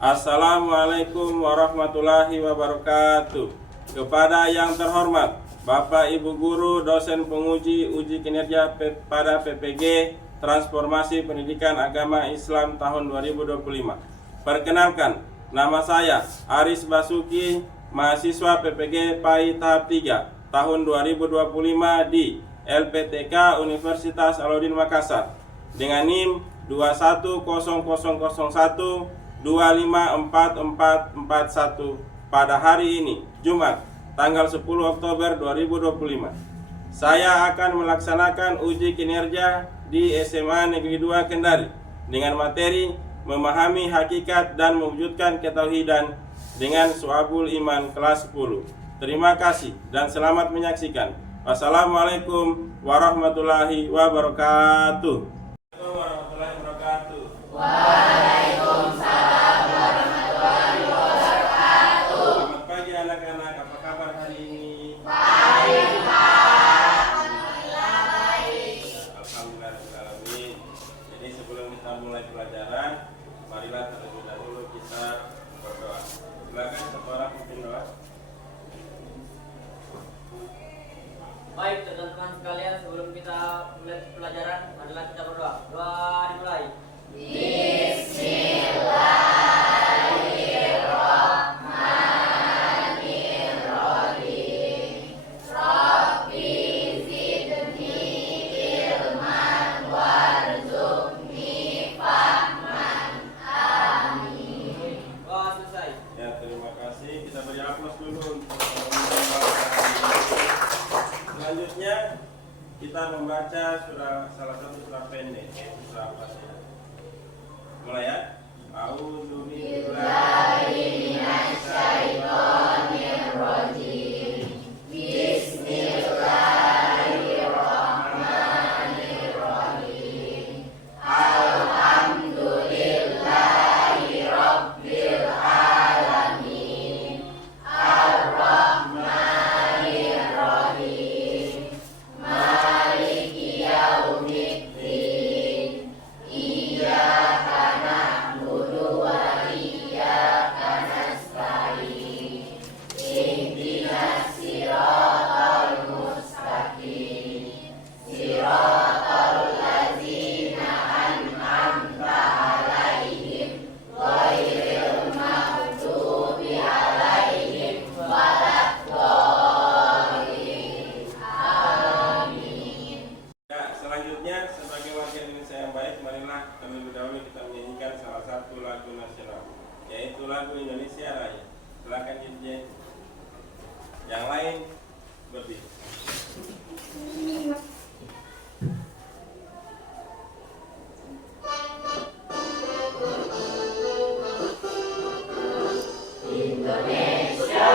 Assalamualaikum warahmatullahi wabarakatuh. Kepada yang terhormat Bapak Ibu Guru, dosen penguji uji kinerja pada PPG Transformasi Pendidikan Agama Islam tahun 2025. Perkenalkan, nama saya Aris Basuki, mahasiswa PPG PAI tahap 3 tahun 2025 di LPTK Universitas Alauddin Makassar dengan NIM 210001 254441 pada hari ini, Jumat, tanggal 10 Oktober 2025. Saya akan melaksanakan uji kinerja di SMA Negeri 2 Kendari dengan materi memahami hakikat dan mewujudkan ketauhidan dengan Syu'abul Iman kelas 10. Terima kasih dan selamat menyaksikan. Wassalamualaikum warahmatullahi wabarakatuh. Waalaikumsalam warahmatullahi wabarakatuh. Selamat pagi anak-anak, apa kabar hari ini? Baik, Pak. Alhamdulillah baik. Alhamdulillahirrahmanirrahim. Jadi sebelum kita mulai pelajaran, marilah terlebih dahulu kita berdoa. Silakan satu orang pimpin doa. Baik teman-teman sekalian, sebelum kita mulai pelajaran, marilah kita berdoa. Doa dimulai. Bismillahirrahmanirrahim. Rabbi zidni ilman warzuqni fahman. Amin. Doa selesai. Ya, terima kasih. Kita beri aplaus dulu untuk selanjutnya kita membaca salah satu surah pendek, yaitu surah Al-Fatihah. Mulai ya. Billahi minasyaitonirrajim. Bismillahirrahmanirrahim. Alhamdulillahi rabbil alamin. Ar-Rahmanir-Rahim. Maliki yaumiddin. Iyyaka na'budu wa iyyaka nasta'in. Ihdinas siratal mustaqim. Siratal ladzina an'amta 'alaihim ghairil maghdubi 'alaihim waladdallin. Amin. Ya, selanjutnya sebagai warga Indonesia yang baik, marilah terlebih dahulu kita menyanyikan salah satu lagu nasional, yaitu lagu Indonesia Raya. Silakan DJ. Yang lain berdiri. Indonesia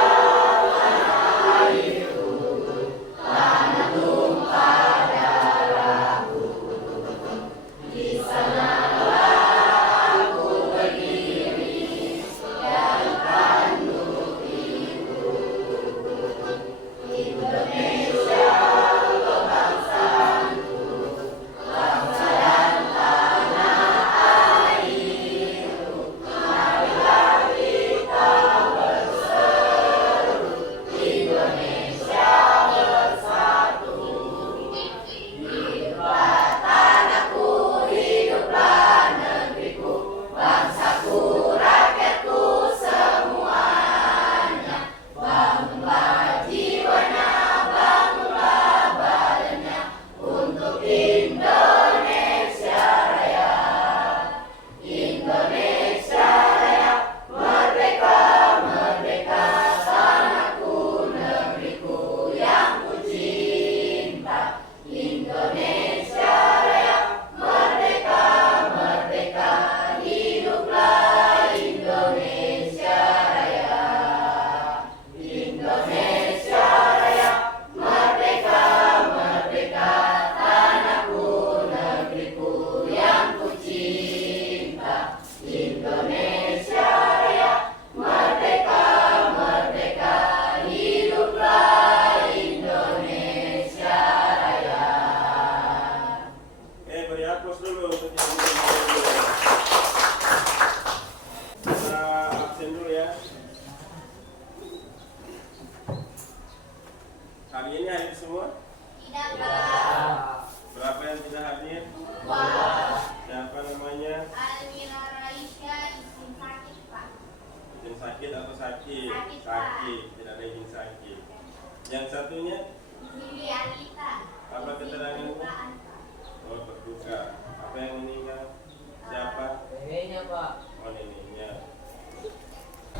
nilainya Pak. Oh, nilainya.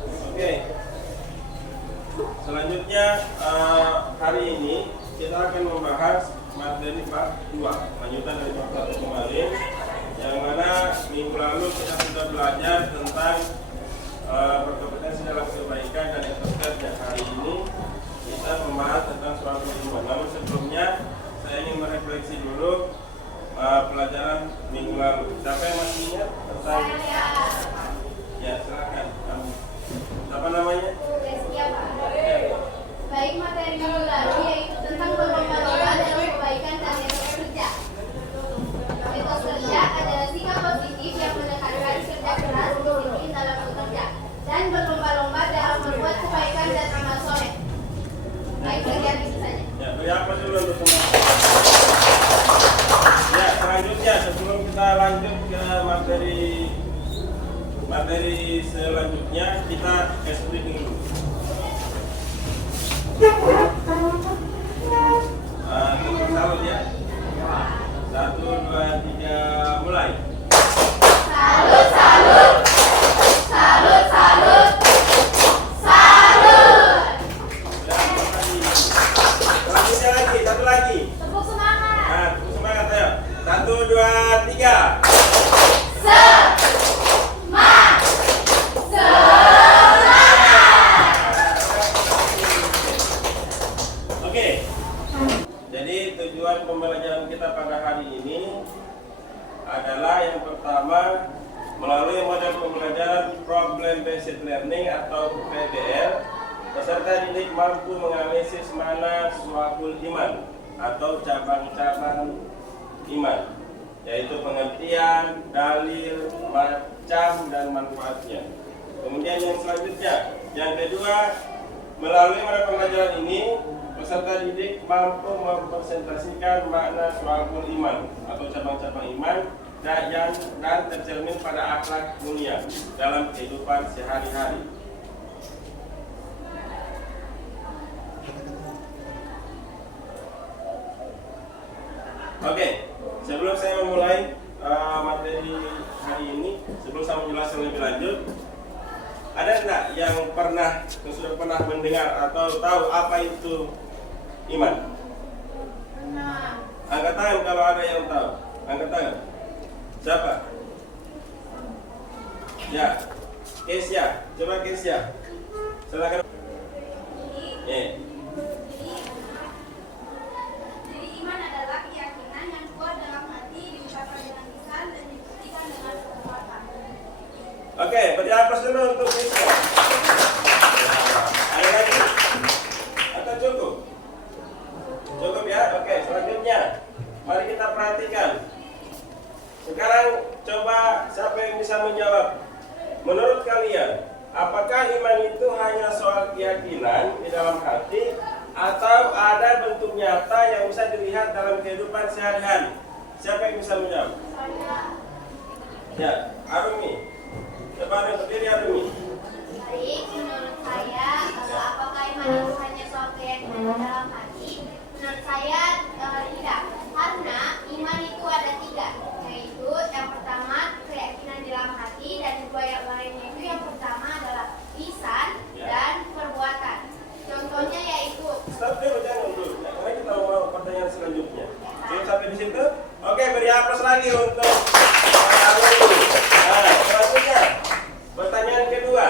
Oke. Selanjutnya hari ini kita akan membahas materi part 2, lanjutan dari part 1 kemarin, yang mana minggu lalu kita sudah belajar tentang berkompetensi dalam kebaikan dan etika. Hari ini kita membahas tentang suatu iman. Namun sebelumnya saya ingin merefleksi dulu pelajaran minggu lalu. Siapa yang masih ingat tentang? Ya, silakan. Apa namanya? Baik, materi minggu lalu yaitu tentang berlomba-lomba dalam kebaikan dan etos kerja. Etos kerja adalah sikap positif yang menekankan kerja keras, disiplin dalam bekerja, dan berlomba-lomba dalam membuat kebaikan dan amal soleh. Baik, sekian itu saja. Ya, beri apa dulu untuk semua? Ya, selanjutnya sebelum kita lanjut ke materi selanjutnya, kita tes briefing dulu. Salut ya. 1, 2, 3, mulai. Salut, salut. Salut, salut. Salut. Dan tadi. Selanjutnya lagi, satu lagi. Tepuk semangat. Nah, tepuk semangat ayo. 1, 2, 3. Oke. Jadi tujuan pembelajaran kita pada hari ini adalah yang pertama, melalui model pembelajaran Problem Based Learning atau PBL, peserta didik mampu menganalisis mana suakul iman atau cabang-cabang iman, yaitu pengertian, dalil, macam, dan manfaatnya. Kemudian yang selanjutnya, yang kedua, melalui model pembelajaran ini, peserta didik mampu mempresentasikan makna suakul iman atau cabang-cabang iman dan tercermin pada akhlak mulia dalam kehidupan sehari-hari. Oke, sebelum saya memulai materi hari ini, sebelum saya menjelaskan lebih lanjut, ada enggak yang sudah pernah mendengar atau tahu apa itu iman? Angkat tangan kalau ada yang tahu. Angkat tangan. Siapa? Ya, Kesia. Coba Kesia. Silakan. Jadi iman adalah keyakinan yang kuat dalam hati, diucapkan dengan lisan dan dibuktikan dengan perbuatan. Oke, beri aplaus dulu untuk Kesia. Ada lagi? Atau cukup? Cukup ya? Oke, selanjutnya mari kita perhatikan. Sekarang coba siapa yang bisa menjawab? Menurut kalian, apakah iman itu hanya soal keyakinan di dalam hati atau ada bentuk nyata yang bisa dilihat dalam kehidupan sehari-hari? Siapa yang bisa menjawab? Ya, Arumi. Coba yang berdiri Arumi. Baik, menurut saya, apakah iman itu hanya soal keyakinan di dalam hati? Menurut saya tidak, karena iman itu ada 3, yaitu yang pertama keyakinan di dalam hati, dan kedua yang lainnya itu yang pertama adalah lisan dan perbuatan. Contohnya yaitu. Stop dulu, jangan dulu. Karena kita mau pertanyaan selanjutnya. Belum sampai di situ? Oke, beri aplaus lagi untuk Arumi. Nah, selanjutnya pertanyaan kedua.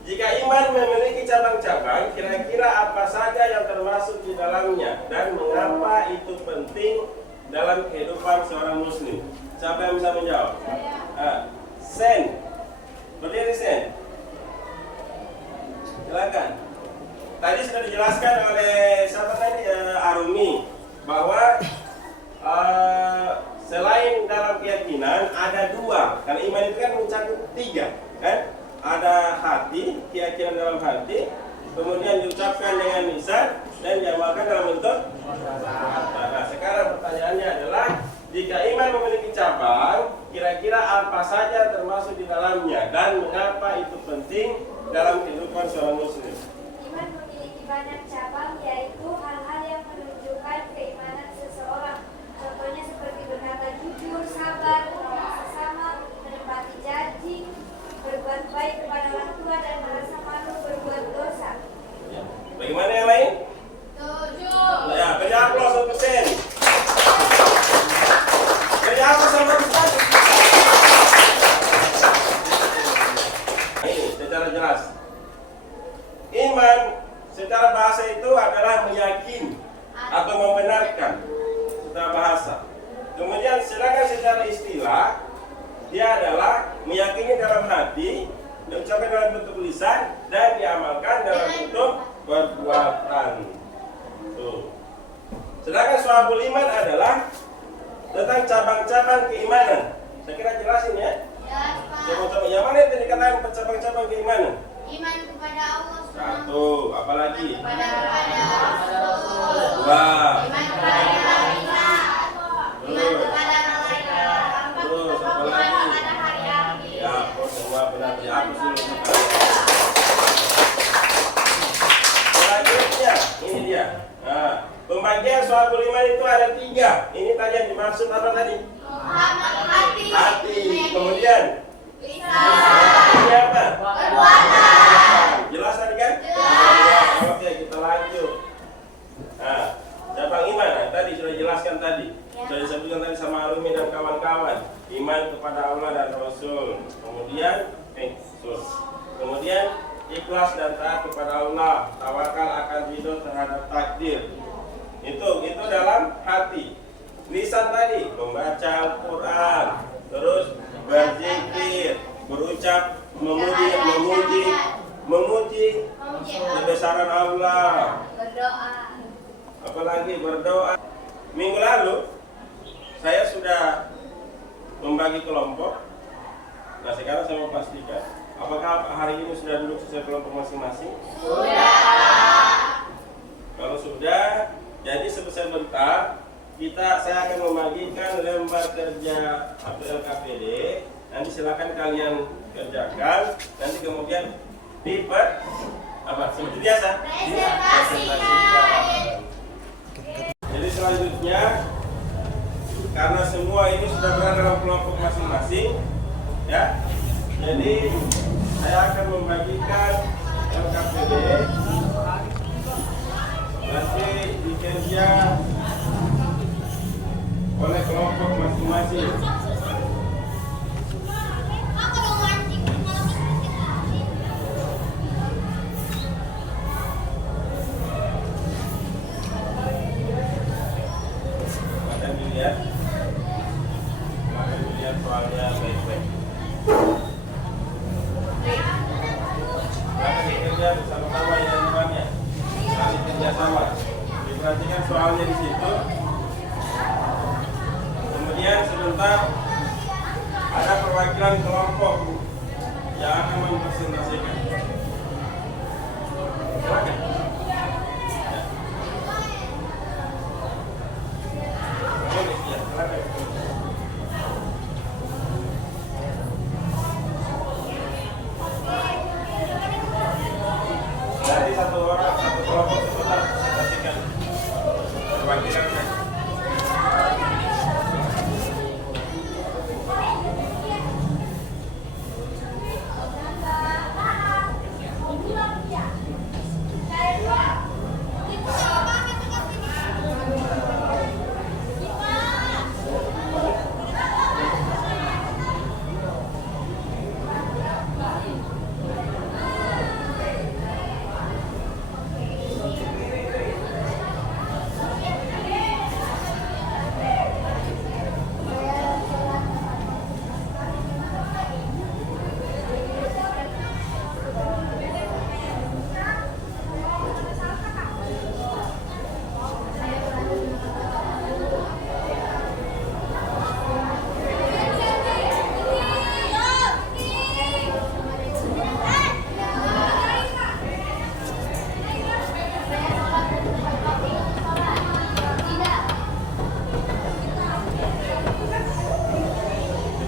Jika iman memiliki cabang-cabang, kira-kira apa saja yang termasuk di dalamnya dan mengapa itu penting dalam kehidupan seorang muslim? Siapa yang bisa menjawab? Sen. Berdiri Sen. Silakan. Tadi sudah dijelaskan oleh siapa tadi? Arumi, bahwa selain dalam keyakinan ada 2, karena iman itu kan mencakup 3, kan? Ada hati, keyakinan dalam hati, kemudian diucapkan dengan lisan dan diamalkan dalam bentuk kata. Nah, sekarang pertanyaannya adalah, jika iman memiliki cabang, kira-kira apa saja termasuk di dalamnya dan mengapa itu penting dalam kehidupan seorang muslim? Iman memiliki banyak cabang, yaitu hal-hal yang menunjukkan keimanan seseorang. Contohnya seperti berkata jujur, sabar, menolong sesama, menepati janji, adalah meyakini dalam hati, diucapkan dalam bentuk lisan, dan diamalkan dalam bentuk perbuatan. Tuh. Sedangkan syu'abul iman adalah tentang cabang-cabang keimanan. Saya kira jelasin ya. Jelas, Pak. Coba-coba yang mana itu dikatakan cabang-cabang keimanan? Iman kepada Allah Satu, apalagi? kepada Rasul. Dua. Iman kepada malaikat. Iman kepada malaikat. Terus apa Iman lagi? kepada hari akhir. Ya, semua benar. Ya, apa sih? Selanjutnya, ini dia. Nah, pembagian syu'abul iman itu ada 3. Ini tadi yang dimaksud apa tadi? Muhammad hati. Hati. Kemudian Lisan. ini apa? Perbuatan. Jelas tadi kan? Jelas. Oke, kita lanjut. Nah, cabang iman tadi sudah jelaskan tadi. Sudah disebutkan tadi sama Alumi dan kawan-kawan. Iman kepada Allah dan Rasul. Kemudian ikhlas dan taat kepada Allah. Tawakal akan ridho terhadap takdir. Itu dalam hati. Lisan tadi membaca Al-Quran, terus berzikir, berucap memuji kebesaran Allah. Berdoa. Apalagi berdoa. Minggu lalu saya sudah membagi kelompok. Nah, sekarang saya mau pastikan, apakah hari ini sudah duduk sesuai kelompok masing-masing? Sudah. Kalau sudah, jadi sebentar saya akan membagikan lembar kerja LKPD. Nanti silakan kalian kerjakan. Nanti kemudian seperti biasa Presentasikan. Jadi selanjutnya, karena semua ini sudah berada dalam kelompok masing-masing, ya. Jadi saya akan membagikan LKPD. Nanti dikerja oleh kelompok masing-masing. Akan dilihat soalnya baik-baik. Akan dikerja bersama-sama yang depannya. Kali kerja sama. Diperhatikan soalnya di situ. Kemudian sebentar ada perwakilan kelompok yang akan mempresentasikan. Silakan. Ya, silakan. Jadi satu orang, satu kelompok sebentar presentasikan perwakilannya.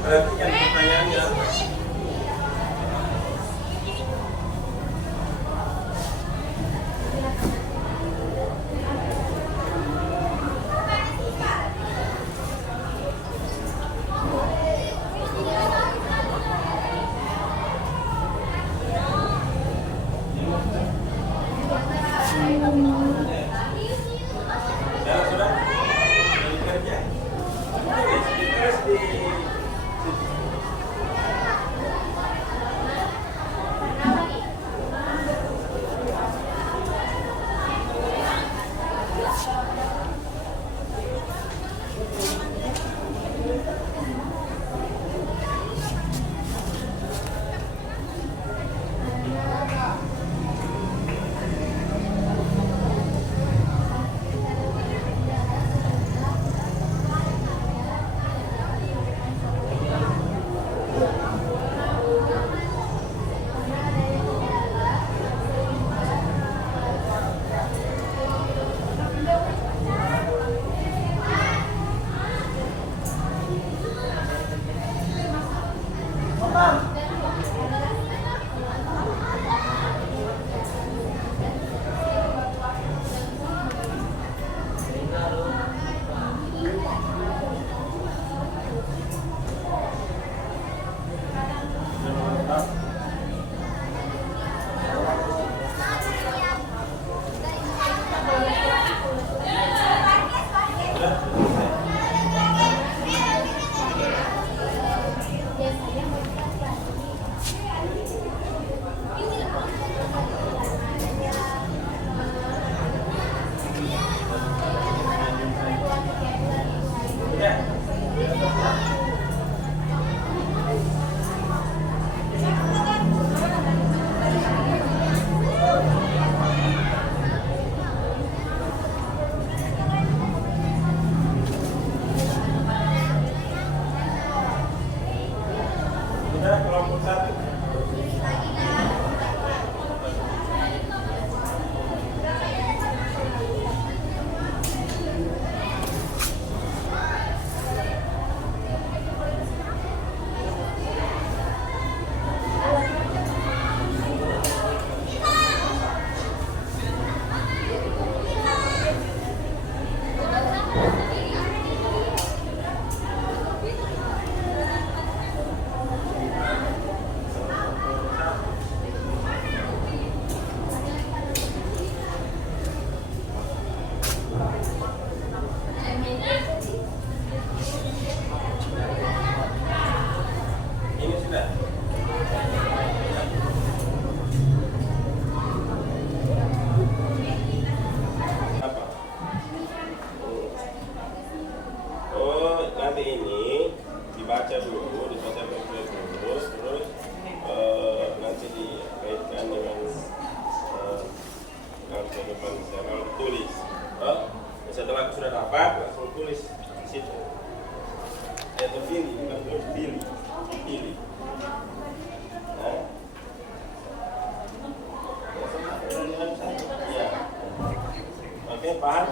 Perhatikan pertanyaannya. Sudah? Sudah kerja? Terus di Sudah kelompok 1. Ini sudah. Apa? Oh, nanti ini dibaca dulu, dibaca baik-baik dulu, terus nanti dikaitkan dengan kalau depan saya kalau tulis. Setelah aku sudah dapat, langsung tulis di situ. Atau pilih, bukan tulis pilih. Pilih. Nah. Ya. Oke, paham?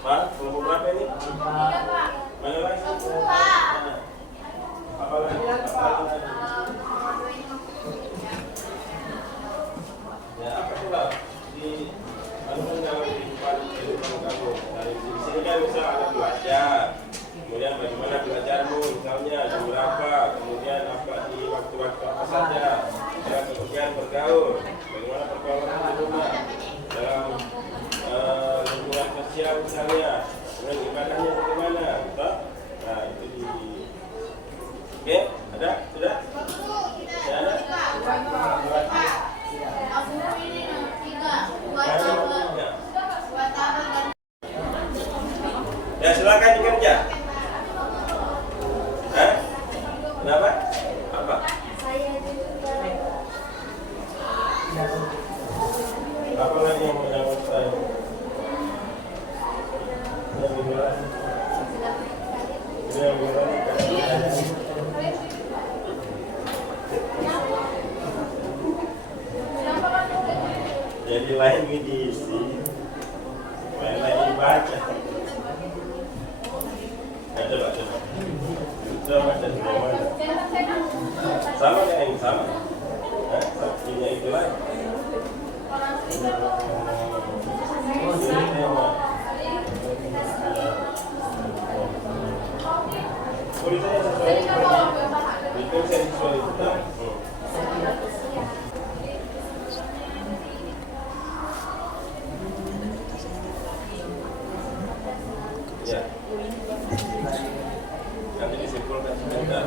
Paham? Kelompok berapa ini? Mana lagi? Nah. Apa lagi? Apa lagi? Ya, apa pula? Di dalam kehidupan kamu. Dari sini kan bisa ada belajar. Kemudian bagaimana belajarmu, misalnya jam berapa, kemudian apa di waktu-waktu apa saja, dalam kemudian bergaul, bagaimana pergaulan di rumah, dalam lingkungan sosial misalnya, kemudian ibadahnya bagaimana, betul? Nah itu di, oke, ada, sudah? Ya, ada? Ya silakan dikerja. Kenapa? Apa? Apa lagi yang mau saya? Yang bilang, yang bilang, jadi lain diisi, lain dibaca. Coba. Coba dari mana? Sama kayak yang sama. Punya itu lagi. Tulisannya sesuai. Itu saya sesuai itu. Ya. Nanti disimpulkan sebentar.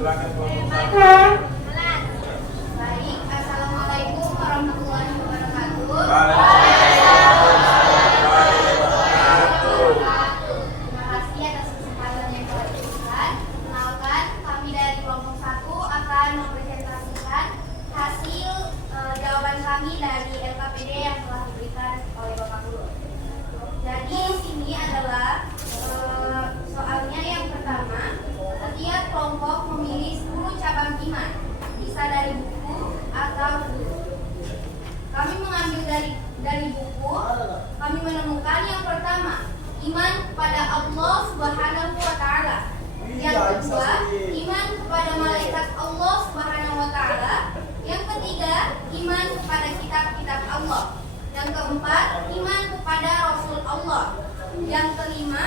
silakan kelompok 1. Baik, assalamualaikum warahmatullahi wabarakatuh. Terima kasih atas kesempatan yang telah diberikan. Kenalkan, kami dari kelompok 1 akan mempresentasikan hasil jawaban kami dari LKPD yang telah diberikan oleh Bapak Guru. Jadi di sini adalah soalnya yang pertama, setiap kelompok memilih 10 cabang iman, bisa dari buku atau buku. Kami mengambil dari buku, kami menemukan yang pertama, iman kepada Allah Subhanahu wa Ta'ala. Yang kedua, iman kepada malaikat Allah Subhanahu wa Ta'ala. Yang ketiga, iman kepada kitab-kitab Allah. Yang keempat, iman kepada Rasul Allah. Yang kelima,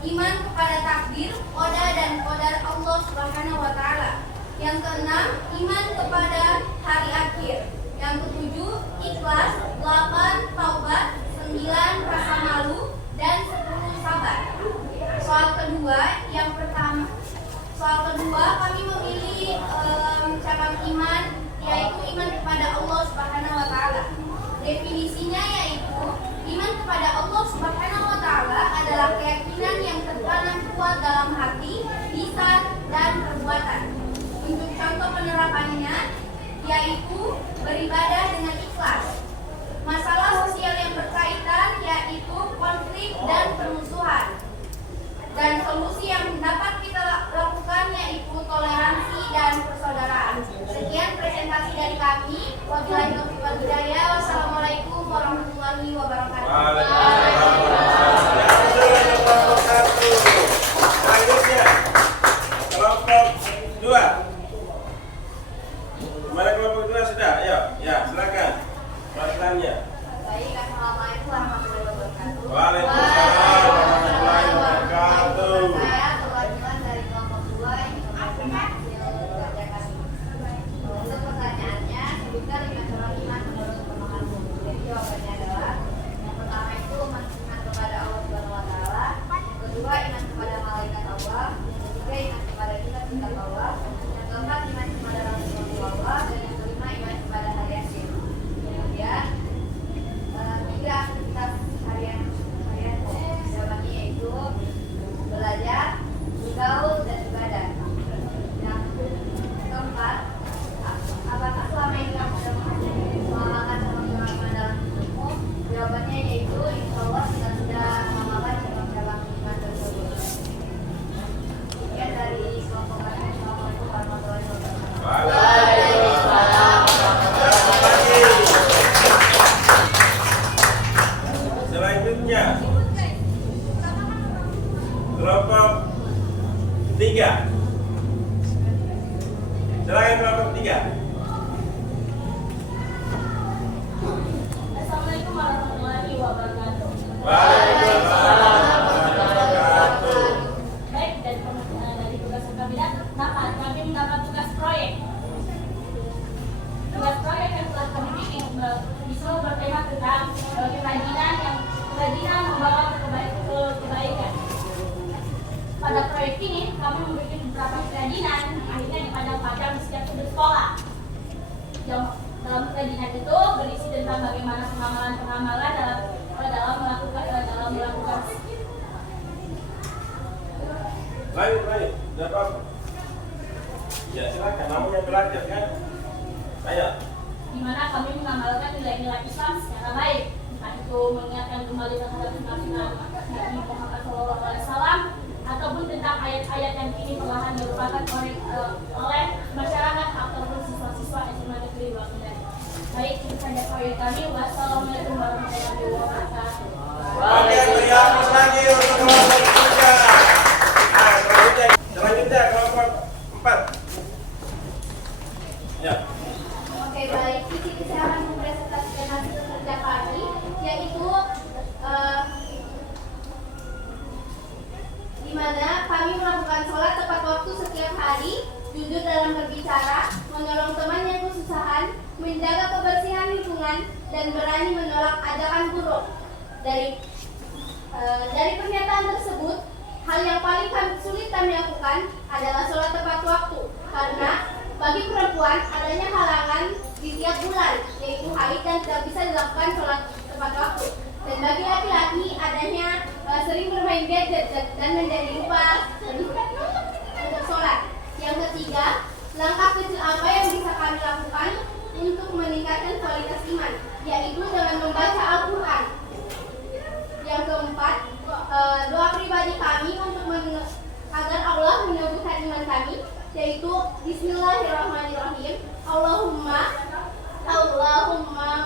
iman kepada takdir, qada dan qadar Allah Subhanahu wa Ta'ala. Yang keenam, iman kepada hari akhir. Yang ketujuh, ikhlas. 8, taubat. 9, rasa malu. Dan 10, sabar. Soal kedua kami memilih cabang iman, yaitu iman kepada Allah Subhanahu wa Ta'ala. Definisinya yaitu iman kepada Allah Subhanahu wa Ta'ala adalah keyakinan yang tertanam kuat dalam hati, lisan, dan perbuatan. Untuk contoh penerapannya yaitu beribadah dengan ikhlas. Masalah sosial yang berkaitan yaitu konflik dan permusuhan. Dan solusi yang dapat kita lakukan yaitu toleransi dan persaudaraan. Sekian presentasi dari kami. Wabillahi taufiq wal hidayah. Wassalamualaikum warahmatullahi wabarakatuh. Selanjutnya kelompok 2. Gimana kelompok 2 sudah? Ayo, ya silakan. Pertanyaannya. Baik, assalamualaikum warahmatullahi wabarakatuh. Waalaikumsalam warahmatullahi wabarakatuh. Saya perwakilan dari kelompok 2 yang mempresentasikan hasil belajar kami. Untuk pertanyaannya, sebutkan 5 cabang iman menurut pemahaman. Jadi jawabannya adalah yang pertama itu iman kepada Allah Subhanahu wa Ta'ala. Yang kedua, iman kepada malaikat Allah. Yang ketiga, iman kepada kitab-kitab Allah. Yang keempat, iman kepada Rasulullah. Dan yang kelima, iman kepada hari akhir. Kemudian 3 aktivitas harian jawabannya yaitu belajar, bergaul, dan ibadah. Yang keempat, apakah selama ini kamu sudah mengamalkan cabang-cabang iman dalam hidupmu? Jawabannya yaitu insya Allah kita sudah mengamalkan cabang-cabang iman tersebut. Sekian dari kelompok kami. Assalamualaikum warahmatullahi wabarakatuh. Waalaikumsalam. Selanjutnya kelompok 3. Silakan kelompok 3. Assalamualaikum warahmatullahi wabarakatuh. Waalaikumsalam warahmatullahi wabarakatuh. Baik, dari tugas kami kami mendapat tugas proyek. Tugas proyek yang telah kami bikin bisa bertema tentang kerajinan membawa kebaikan. Pada proyek ini kami membuat beberapa kerajinan, akhirnya dipajang-pajang di setiap sudut sekolah. Dalam kerajinan itu berisi tentang bagaimana pengamalan dalam melakukan Baik. Dapat. Ya silakan. Namanya belajar kan. Ayo. di mana kami mengamalkan nilai-nilai Islam secara baik, entah itu mengingatkan kembali terhadap sunnah Nabi Muhammad SAW ataupun tentang ayat-ayat yang kini perlahan dilupakan oleh masyarakat ataupun siswa-siswa SMA Negeri Wakil. Baik, itu saja proyek kami. Wassalamualaikum warahmatullahi wabarakatuh. Oke, beri aplaus lagi untuk kelompok 3. Selanjutnya kelompok 4. Ya. Oke, baik. Di sini saya akan mempresentasikan hasil kerja kami, yaitu di mana kami melakukan sholat tepat waktu setiap hari, jujur dalam berbicara, menolong teman yang kesusahan, menjaga kebersihan lingkungan, dan berani menolak ajakan buruk. Dari pernyataan tersebut, hal yang paling sulit kami lakukan adalah sholat tepat waktu. Karena bagi perempuan adanya halangan di tiap bulan, yaitu haid dan tidak bisa dilakukan sholat tepat waktu. Dan bagi laki-laki adanya sering bermain gadget dan menjadi lupa untuk sholat. Yang ketiga, langkah kecil apa yang bisa kami lakukan untuk meningkatkan kualitas iman, yaitu dengan membaca Al-Quran. Yang keempat, doa pribadi kami untuk agar Allah meneguhkan iman kami, yaitu Bismillahirrahmanirrahim. Allahumma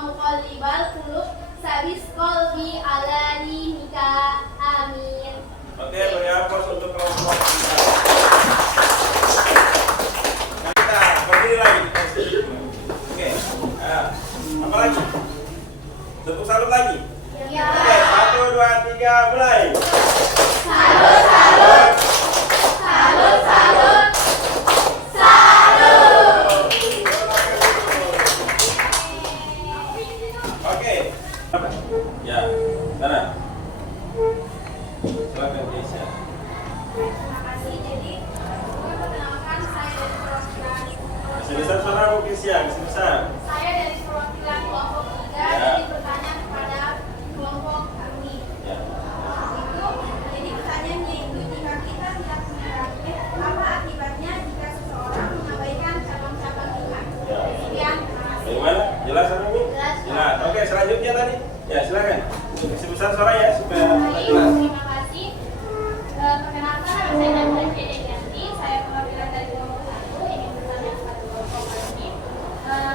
muqallibal qulub sabis qalbi ala dinika, amin. Oke, beri aplaus untuk kelompok kita. Kita berdiri lagi. Oke, apa lagi? Tepuk salut lagi. Ya. Oke, 1, 2, 3, mulai. Salut, salut. Salut, salut. Salut. Oke. Ya, sana. Silakan Keisha. Terima kasih. Jadi, perkenalkan saya dari perwakilan Bisa suara Bu Keisha, bisa. saya dari perwakilan kelompok 3 Ya. jadi bertanya kepada kelompok kami. Ya. Jadi pertanyaannya itu, jika kita tidak punya rakit, apa akibatnya jika seseorang mengabaikan cabang-cabang iman? Ya. Sekian, terima kasih. Bagaimana? Jelas kan ini? Jelas. Jelas. Oke, selanjutnya tadi. Ya, silakan. Bisa besar suara ya supaya Baik, jelas. terima kasih. Perkenalkan, nama saya Nabila Jedegati. Saya perwakilan dari kelompok 1 ingin bertanya kepada kelompok kami.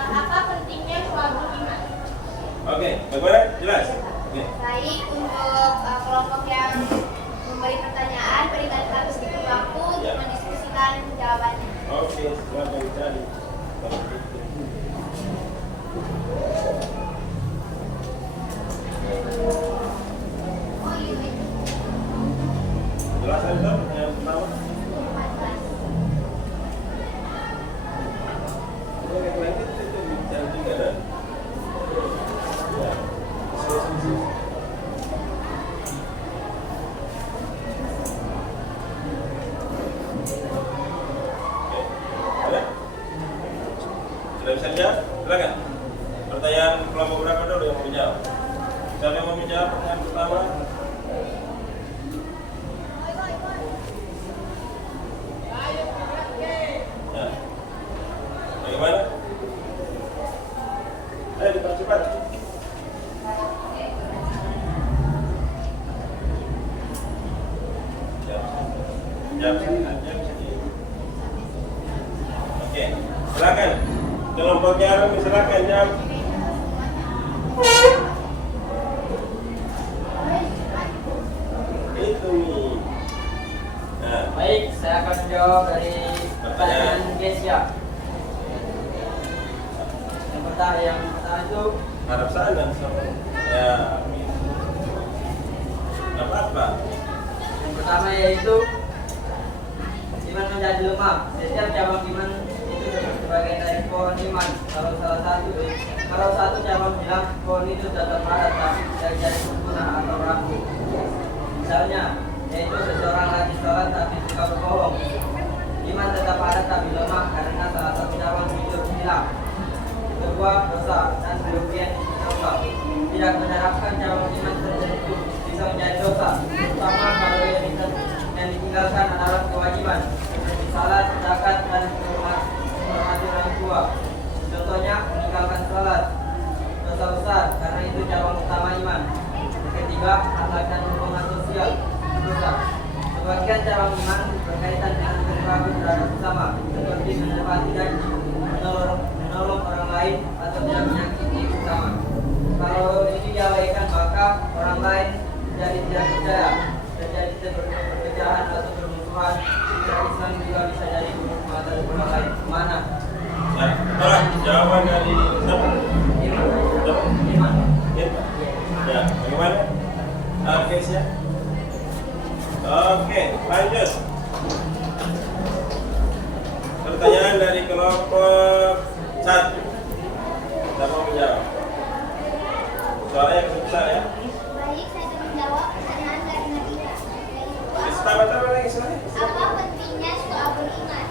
Apa pentingnya suatu iman? Oke, bagaimana? Jelas. Oke. Baik, untuk kelompok yang memberi pertanyaan, berikan kami sedikit waktu untuk Ya. mendiskusikan jawabannya. Oke, silakan dicari. Oh iya, Jelas kan itu yang pertama? 14. Yang lain itu yang tiga dan. Ya. Oke. Ada? Sudah bisa dijawab? Silakan. Pertanyaan kelompok berapa dulu yang mau menjawab? Siapa yang mau menjawab pertanyaan pertama? Ya. Bagaimana? Ayo dipercepat. Jam sendiri. Oke, silakan. Kelompok jarum silakan jam. Itu nih. Nah, Baik, saya akan menjawab dari pertanyaan Kesia. Yang pertama itu harap sana sama. Ya. Gak apa-apa. yang pertama yaitu iman menjadi lemah. Setiap cabang iman itu sebagai dari pohon iman. Kalau satu cabang bilang pohon itu tetap ada tapi tidak jadi sempurna atau rapuh. Misalnya, yaitu seseorang lagi sholat tapi suka berbohong. Iman tetap ada tapi lemah karena salah satu cabang itu hilang. Kedua, dosa dan kerugian dosa. Tidak menerapkan cabang iman tertentu bisa menjadi dosa, terutama kalau yang ditinggalkan adalah kewajiban seperti salat, zakat, dan menghormati orang tua. Contohnya meninggalkan salat, dosa besar karena itu cabang utama iman. Ketiga, akhlak dan hubungan sosial, dosa. Sebagian cabang iman berkaitan dengan perilaku terhadap sesama, seperti menepati janji, menolong orang lain, atau tidak menyakiti sesama. Kalau ini diabaikan maka orang lain jadi tidak percaya, terjadi perpecahan atau permusuhan. Dan Islam juga bisa jadi berhubungan dengan orang lain. Mana? Ya, tolong jawaban dari siapa? Iman. Ya, bagaimana? Oke, siap. Oke, lanjut. Pertanyaan dari kelompok 1. Kita mau menjawab. Soalnya besar ya. Baik, saya akan menjawab pertanyaan dari Nabila. Pertama lagi soalnya. Apa pentingnya suatu iman?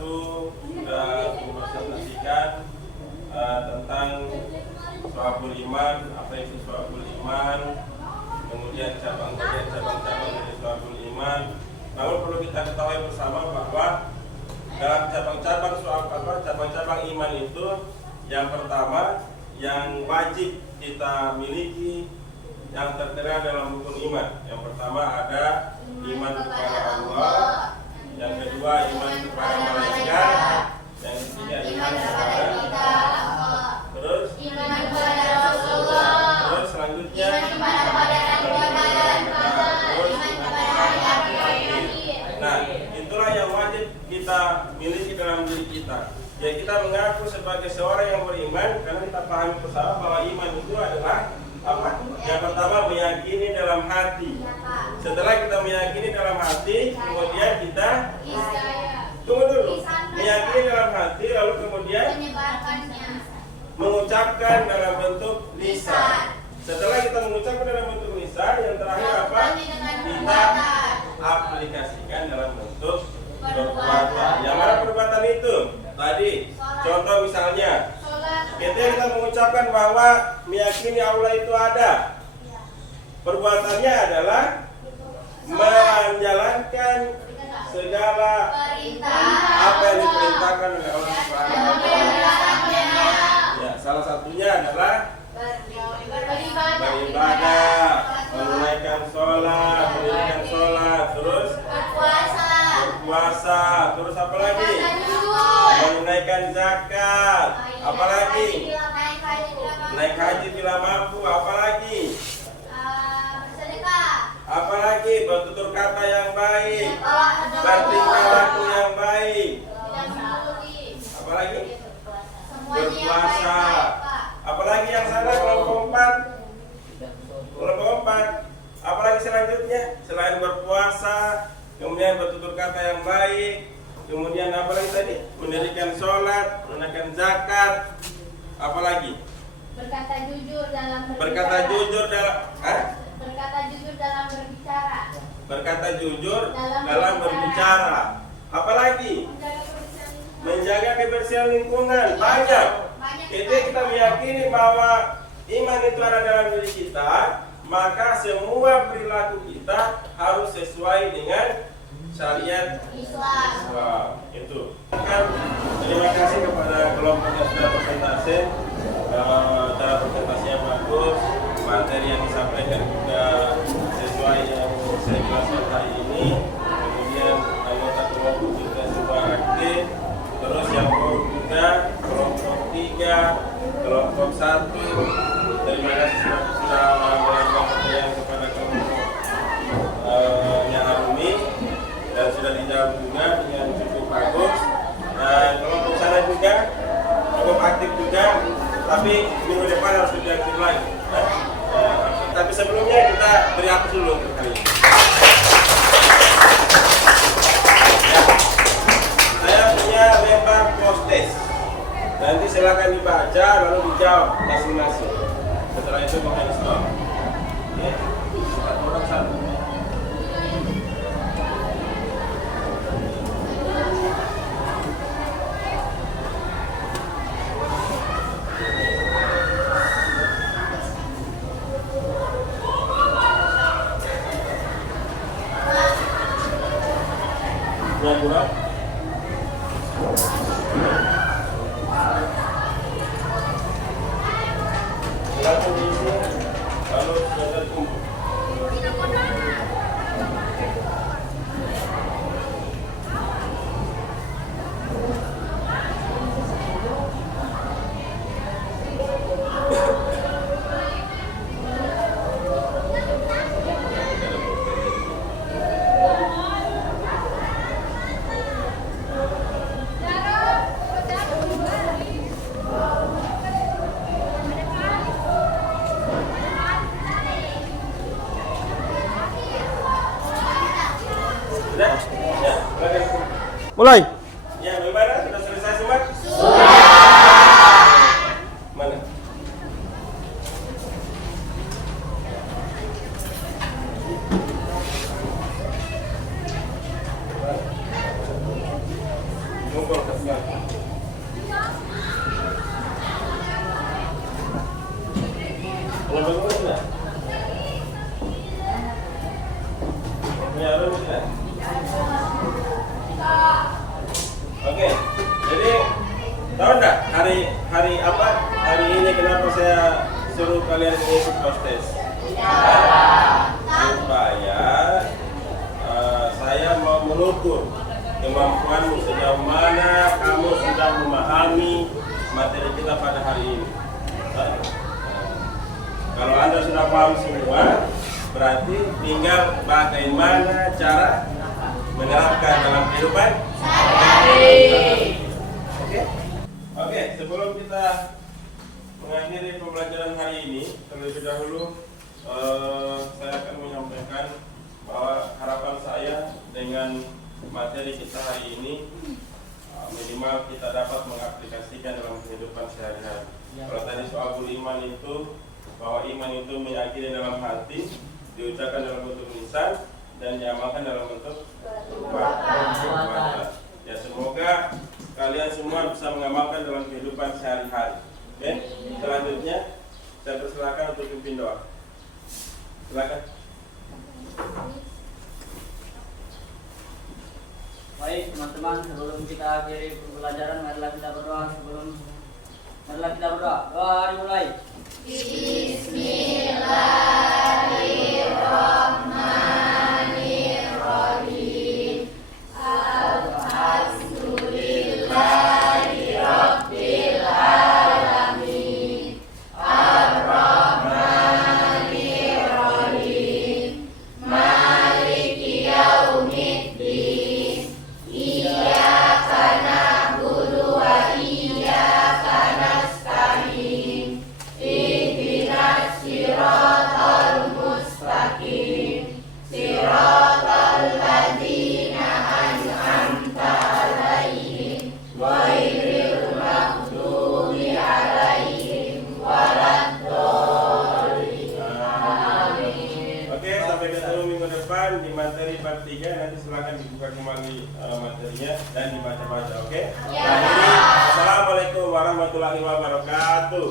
sudah mempresentasikan tentang Syu'abul Iman, apa itu Syu'abul Iman, kemudian cabang-cabang dari Syu'abul Iman. Namun perlu kita ketahui bersama bahwa dalam cabang-cabang iman itu, yang pertama yang wajib kita miliki yang tertera dalam rukun iman. Yang pertama ada iman kepada Allah, yang kedua iman kepada malaikat, yang ketiga iman kepada kita, terus iman kepada Rasulullah, terus selanjutnya iman kepada dan terus iman kepada hari akhir. Nah, itulah yang wajib kita miliki dalam diri kita. Ya, kita mengaku sebagai seorang yang beriman karena kita pahami bersama bahwa iman itu adalah apa? Yang pertama meyakini dalam hati. Setelah kita meyakini dalam hati, kemudian kita tunggu dulu. Meyakini dalam hati, lalu kemudian Menyebarkannya. mengucapkan dalam bentuk lisan. Setelah kita mengucapkan dalam bentuk lisan, yang terakhir apa? Kita aplikasikan dalam bentuk perbuatan. Yang mana perbuatan itu? Tadi contoh misalnya, ketika kita mengucapkan bahwa meyakini Allah itu ada, perbuatannya adalah menjalankan segala apa yang diperintahkan oleh Allah Subhanahu wa Ta'ala. Ya, salah satunya adalah beribadah, menunaikan sholat, terus berpuasa, terus apa lagi? Menunaikan zakat, apalagi? Naik haji bila mampu, apalagi? Apalagi? Bertutur kata yang baik, bertingkah laku yang baik, apalagi? Berpuasa, apalagi yang sana kelompok 4, apalagi selanjutnya selain berpuasa, kemudian bertutur kata yang baik, kemudian apa lagi tadi? Mendirikan sholat, menunaikan zakat, apalagi? Berkata jujur dalam berbicara. Berkata jujur dalam berbicara. Berkata jujur dalam berbicara. Apalagi? Menjaga kebersihan lingkungan. Banyak. Jadi kita meyakini bahwa iman itu ada dalam diri kita, maka semua perilaku kita harus sesuai dengan syariat Islam. Itu. Terima kasih kepada kelompok yang sudah presentasi. Cara presentasinya bagus, materi yang disampaikan juga sesuai yang saya jelaskan hari ini. Kemudian anggota kelompok juga semua aktif. Terus yang juga kelompok 3, kelompok 1. Terima kasih sudah memberikan pertanyaan kepada kelompok yang Arumi dan sudah dijawab juga dengan cukup bagus. Dan kelompok sana juga cukup aktif juga, tapi minggu depan harus lebih aktif lagi. Tapi sebelumnya kita beri hapus dulu untuk kali ini. Ya. Saya punya lembar close test. Nanti silakan dibaca lalu dijawab masing-masing. Setelah itu kita install. Ya. Satu orang satu. Kurang. Lalu diisi, lalu sudah kumpul. Mulai. Ya, bagaimana? Sudah selesai semua? Sudah. Mana? Ngumpul. Kalau bagus enggak? Ya, bagus enggak? Oke, jadi tahu enggak hari apa? Hari ini kenapa saya suruh kalian ikut proses? Supaya saya mau mengukur kemampuanmu sejauh mana kamu sudah memahami materi kita pada hari ini. Kalau Anda sudah paham semua, berarti tinggal bagaimana cara menerapkan dalam kehidupan sehari-hari. Oke, sebelum kita mengakhiri pembelajaran hari ini, terlebih dahulu saya akan menyampaikan bahwa harapan saya dengan materi kita hari ini minimal kita dapat mengaplikasikan dalam kehidupan sehari-hari. Kalau tadi soal beriman itu, bahwa iman itu meyakini dalam hati, diucapkan dalam bentuk lisan, dan diamalkan dalam bentuk perbuatan. Ya, semoga kalian semua bisa mengamalkan dalam kehidupan sehari-hari. Oke, selanjutnya saya persilakan untuk pimpin doa. Silakan. Baik teman-teman, sebelum kita akhiri pembelajaran, marilah kita berdoa. Marilah kita berdoa. Doa dimulai. Bismillahirrahmanirrahim. Alhamdulillahirabbil alamin. Ar-Rahmanir-Rahim. Maliki yaumiddin. Iyyaka na'budu wa iyyaka nasta'in. Ihdinas siratal mustaqim. Siratal ladzina an'amta 'alaihim ghairil maghdubi 'alaihim waladdallin. Amin. Oke, sampai ketemu minggu depan di materi bab 3. Nanti silakan dibuka kembali materinya dan dibaca-baca. Oke? Ya. Assalamualaikum warahmatullahi wabarakatuh.